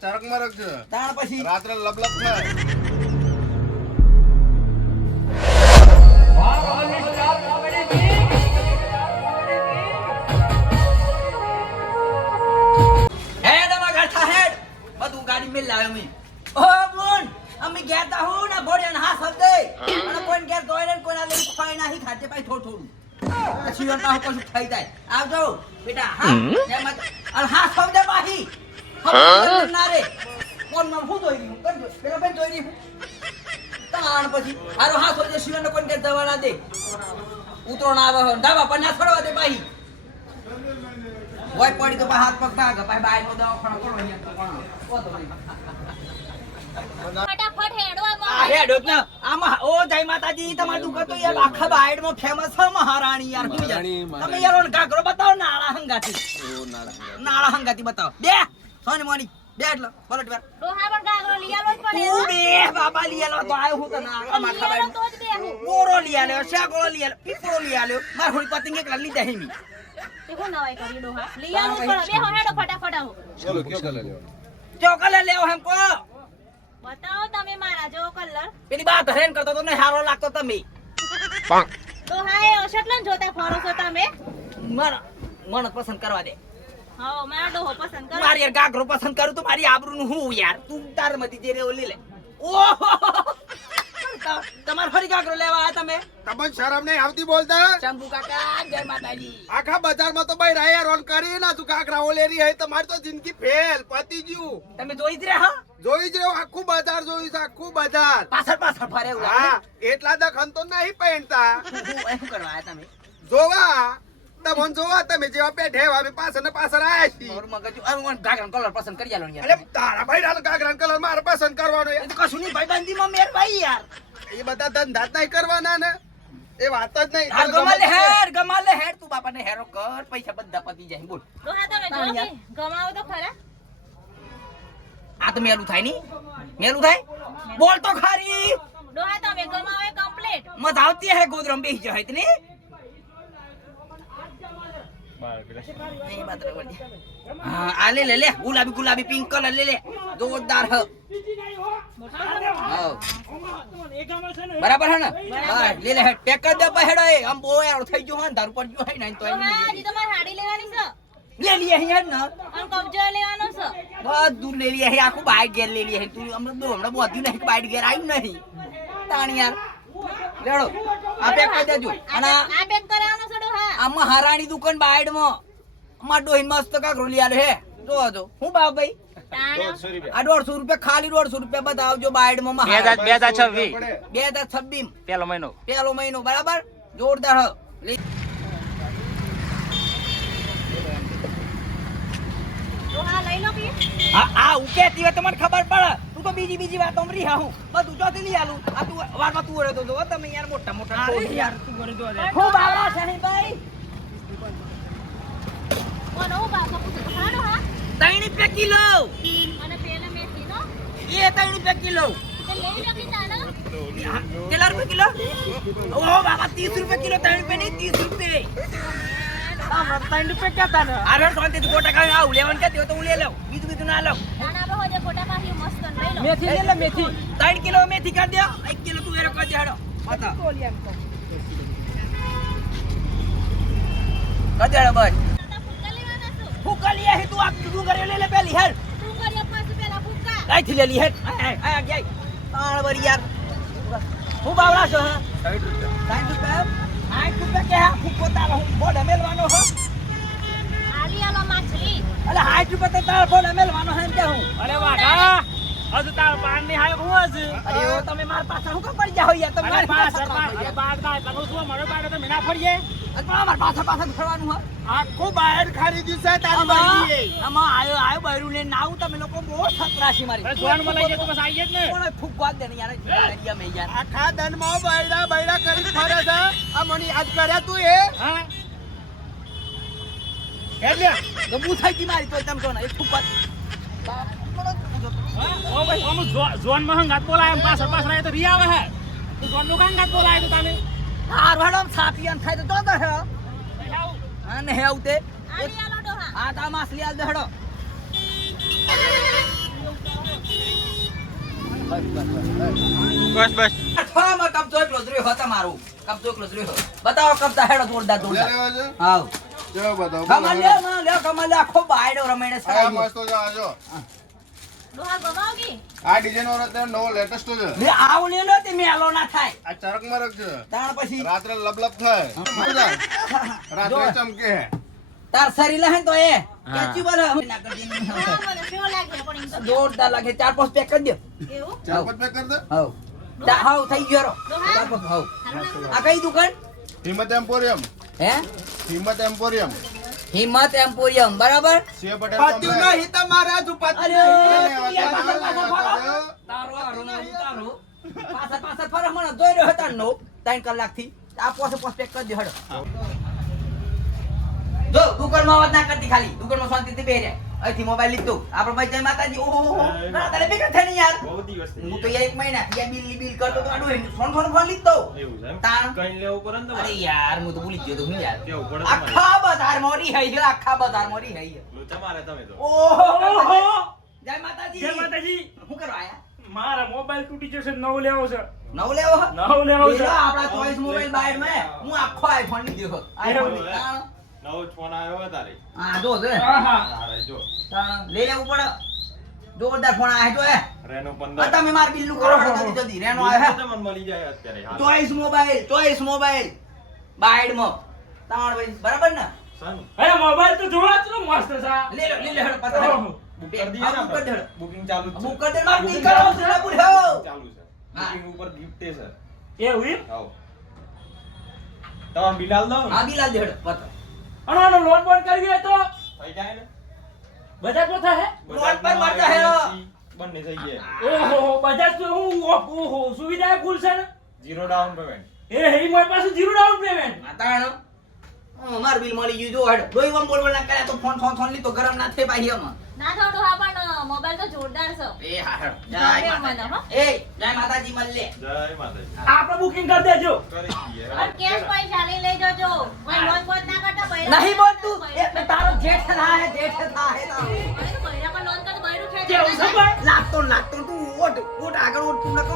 ચરક મરક છે તાણ પછી રાત્રે લબલબ થાય હેડ અમાર ઘર થા હેડ બધું ગાડી મેલ લાવ્યો મે ઓ બોન અમે ગયા તા હું ના બોડ્યા હા શબ્દે અને કોઈ ઘેર દોઈને કોઈના લઈ ખાઈ નાહી ખાતે પાઈ થોડું પછી વરતા હું કશું થઈ જાય આવજો બેટા હા જય માતા અને હા શબ્દે પાહી ના રે કોણ માં હું દોઈ રહ્યું કરજો પેલા બેન દોઈ રહ્યું તાણ પછી હારો હા શબ્દે શિવને કોઈ ઘેર દવા ના દે ઉતરો ના આવે ડાબા પર ના છોડવા દે પાહી ઓય પડી તો હાથ પગ ભાગ પાહી બાય નો દવાખાનો કરો અહીંયા તો કોણ ઓ તો ફટાફટ હેડવા આ હેડો ને આમાં ઓ જય માતાજી તમારું દુકાન તો યાર આખા બાયડ માં ફેમસ છે મહારાણી યાર હું યાર તમે યાર ઓન ગાગરો બતાવો નાળા હંગાતી નાળા હંગાતી બતાવો બે સોની મોની બે એટલે બોલો વાર ડોહા પણ ગાગરો લીયાલો જ પડે તું બે બાબા લીયાલો તો આયો હું તો ના માથા લીયાલો બાય તો જ બેહું મોરો લીયાલો શાગોળો લીયાલો પીપળો લીયાલો માર હોળી પતંગ એક લીધા હેમી તે હું નવાઈ કરી ડોહા લીયાલો જ પડે બેહો હેડો ફટાફટ આવો બોલો કયો કલર લેવાનો ચોકલે લેવો હમ કો બતાવો તમે મારા જો કલર પેલી બા ધરેન કરતો તો ને હારો લાગતો તમે ડોહા એ અશટલન જોતા ફરો છો તમે મન પસંદ કરવા દે હા મારા ડોહો પસંદ કરો મારી યાર ગાગરો પસંદ કરું તો મારી આબરૂ નું હું યાર તું તાર મતી જે રે ઓલી લે ઓહો તમાર ફરી ગાગરો લેવા આયા તમે તમને શરમ નહીં આવતી બોલતા શંભુ કાકા જય માતાજી આખા બજારમાં તો ભાઈ રાયા રોન કરી ના તું કાકરા ઓલેરી હે તમારી તો જિંદગી ફેલ પતી ગયું તમે જોઈ જ રહ્યા જોઈ જ રહ્યો આખું બજાર જોયું છે આખું બજાર પાછળ પાછળ ફરે એવું હા લાગે એટલા દખન તો નહીં પહેરતા શું કરવા આયા તમે જોવા તમને જોવા તમે જેવા પેઠે અમે પાછળ ને પાછળ આયા છીએ મારું મગજ અરે ગાગરા કલર પસંદ કરી આલો યાર અરે તારા ભાઈ રાલ કાકરા કલર મારે પસંદ કરવાનો એ તો કશું નહીં ભાઈ બંધી માં મેર ભાઈ યાર એ બધા ધંધા જ નહીં કરવાના ને એ વાત જ નહીં હાર ગમા લે હેડ તું બાપાને હેરો કર પૈસા બધા પતી જાય બોલ ડોહા તમે જો કે ગમાવો તો ખરા આ તો મેલું થાય ની મેલું થાય બોલ તો ખરી ડોહા તમે ગમાવે કમ્પ્લીટ મત આવતી હે ગોદરમ બેહી જાય ઇતની હા આ લે લે ગુલાબી ગુલાબી પિંક કલર લે જોરદાર હ બરાબર હે ને બસ લે પેક કરી દે પહેડો એ આમ બો યાર થઈ ગયો હે ધાર પર ગયો હે ને તો ડોહા હજી તમારે હાડી લેવાની છે લે લે હે ને અને કબજો લેવાનો છે બધું લે લે હે આખું બાઈક ઘેર લે લે હે તું હમણાં બોધી નહીં બાઈક ઘેર આવ્યું નહીં તાણી યાર લેડો આ પેક કરી દેજો અને આ પેક કરાવવાનો છે ડોહા આ મહારાણી દુકાન બાઈડ માં અમાર ડોહી મસ્ત કાકરો લિયાલે હે જો હું બાપ ભાઈ તાણ આ 150 રૂપિયા ખાલી 150 રૂપિયા બતાવજો બાઈડ માં 2026 પેલો મહિનો બરાબર જોરદાર હ ડોહા લઈ લો કે આ ઉકેતી હોય તમને ખબર પડે તું તો બીજી વાત અમરી હા હું બધું ચોથી લઈ આલું આ તું વારમાં તું ઓરે તો જો તમે યાર મોટા યાર તું ઓરે દો હું બાવરા સાહેબ ભાઈ ઓનો બાપો પૂછો ખાડો હા 3 રૂપિયા કિલો અને પેલા મેથી નો એ 3 રૂપિયા કિલો તે લઈ લો કે તાનો કેટલા રૂપિયા કિલો ઓ બાબા 30 રૂપિયા કિલો 3 રૂપિયા નહીં 30 રૂપિયા 3 રૂપિયા ક્યાં તાને અરે શાંતિ તું ગોટા ખાઈ આવ લેવન કે તો હું લે લઉં બીજું ના લઉં તાના બહો જે ફોટા પાછી મસ્ત લઈ લો મેથી લે મેથી 3 કિલો મેથી કર દે 1 કિલો તું એરો કર દે હેડો બતા કદેડો બસ ફૂકા લેવાના છો ફૂકા લે હે તું આ તું કરે લે પેલી હેડ તું કરી પાછું પેલા ફૂકા કાઈથી લે લી હેડ આ ગયા તાણ વરી યાર હું બાવરા છો હા 60 રૂપિયા 60 રૂપિયા કે હા ફૂકો તારો હું બોડ મેલવાનો હો આલી આલો માછલી અલે 60 રૂપિયા તો તારો બોડ મેલવાનો હે કે હું અરે વાઘા હજુ તાર પાન ની હાય હું હજુ અરે ઓ તમે માર પાછળ હું પડી જાવ યાર તમે અરે પાછળ બાગ તમે શું મારો બાગ તો મેના ફરીએ માર પાછળ ફરવાનું હો આખું બહાર ખરીદ્યું છે તારી ભાઈએ આમાં આયો બૈરું ને નાવ તમે લોકો બહુ છત્રાસી મારી અરે જોન માં લઈ જાય તો બસ આઈએ જ ને કોણ ફૂક વાત દે ને યાર કરિયા મે યાર આખા દનમાં બૈડા કરી ફરે છે આ મને યાદ કર્યા તું એ હા એટલે ગમુ થઈ ગઈ મારી તો તમ તો ને એ ફૂક વાત ઓ ભાઈ આમ જોન માં હંગાત બોલાય એમ પાછળ આય તો રી આવે હે તો જોન નું હંગાત બોલાય તો તમે હાર વાડો છાપિયાન થાય તો હે હા ને હેવતે આલી આલો ડોહા આ તા માસલી આલ દે હડો બસ બસ અથવામાં કબજો એકલો જ રહ્યો તમારો કબજો એકલો જ રહ્યો બતાવો કબજા હેડો જોરદાર જોરદાર હાવ ચલો બતાવો કમલ લે કમલ આખો બાયડો રમેણે આ સાહેબ મસ્ત છે આજો ડોહા ગમાવગી આ ડિઝાઇન વાળો તો નવો લેટેસ્ટ છે મે આવને નો તે મેલો ના થાય આ ચરક મરક છે તાણ પછી રાત્રે લબલબ થાય રાત્રે ચમકે તાર શરીર લહન તો એ કેચી બોલ ના કરતી મને કેવો લાગે પણ એમ તો જોરદાર લાગે 4-5 પેક કરી દો એવું ચાર પાંચ પેક કર દે હાવ હાવ થઈ ગયો રો 4-5 હાવ આ કઈ દુકાન હિંમત એમ્પોરિયમ હે હિંમત એમ્પોરિયમ હિંમત એમ્પોરિયમ બરાબર સે પટેલ પત્યું નહીં તમારા જ પત્યું અરે તારો આ રોનો તારો પાછા ફરક મને જોઈ રહ્યો હતા નો 3 કલાક થી આ પોસે પેક કરી દો હડો જો દુકાનમાં વાત ના કરતી ખાલી દુકાનમાં શાંતિથી બેહી રહે અહીંથી મોબાઈલ લીધો આપણે ભાઈ જય માતાજી ઓહો ઘણા તારે ભેગા થઈને યાર બહુ દિવસ થઈ હું તો યાર 1 મહિના યા બિલ કરતો તો આડો ફોન લીધો એવું છે એમ? તાણ કઈ લેવું પડે ને અરે યાર હું તો ભૂલી ગયો તો હું યાર કેવું પડે તમારે? આખા બજાર મોરી હઈ ગયો આખા બજાર મોરી હઈ ગયો લોચા મારે તમે તો ઓહો જય માતાજી જય માતાજી શું કરવા આયા મારા મોબાઈલ તૂટી જશે નવો લેવો છે નવ લેવો હે? નવો લેવો છે પેલો આપણા ચોઈસ મોબાઈલ બાઈડ માં હું આખો આઈફોન ની દેખો આઈફોન ની તાણ નવો જ ફોન આવ્યો હે તારે હા જો છે આહા જો તાણ લઈ લેવું પડે જોરદાર ફોન આ જો હે રેનો આ 15 તમે માર બિલ નું કરો જલ્દી જલ્દી રેનો આવ્યો હે તમને મળી જાય અત્યારે હાલ. ચોઈસ મોબાઈલ બાઈડ માં તાણ ભાઈ બરાબર ને સાનું અરે મોબાઈલ તો જોવા તો મસ્ત છે લે લો હેડો પતા ઓહો. બુક કરી દઈએ ને બુક કરી આપણે? દેડો બુકિંગ ચાલુ જ છે. બુક કરી દે માર બિલ કરો જરા બોલ્યો ચાલુ છે હા. બુકિંગ ઉપર ગિફ્ટ છે સર એવું એમ આવો તમારે બિલાલ દો હા બિલ દે હેડો પતા અને આનો લોન બોન કરી દે તો થઈ જાય ને બજાજ તો થાય લોન પર મળતા હે બંને થઈ ગયા ઓહો બજાજ તો હું ઓહો સુવિધા ફૂલ છે ને 0 ડાઉન પેમેન્ટ એ મારી પાસે 0 ડાઉન પેમેન્ટ તાણ માર બિલ મળી ગયું જો હેડો રોઈ વમ બોલ ના કરે તો ફોન લીધો ગરમ ના થાય ભાઈ એમાં ના થાવ ડોહા પણ મોબાઈલ તો જોરદાર છે એ હા હેડો જય જય મને, હો. એ જય માતાજી મલ્લે જય માતાજી આપણે બુકિંગ કરી દેજો કરી દઈએ અને કેશ પૈસા લઈ લેજો જો કોઈ લોન બોન ના કરતા બૈરા નહીં બોલતું એ તારો જેઠ થાય તારો બૈરા પર લોન કર બૈરું ખેંચે કેવું છે ભાઈ લાગતો તું ઓટ આગળ ઓટ તું ન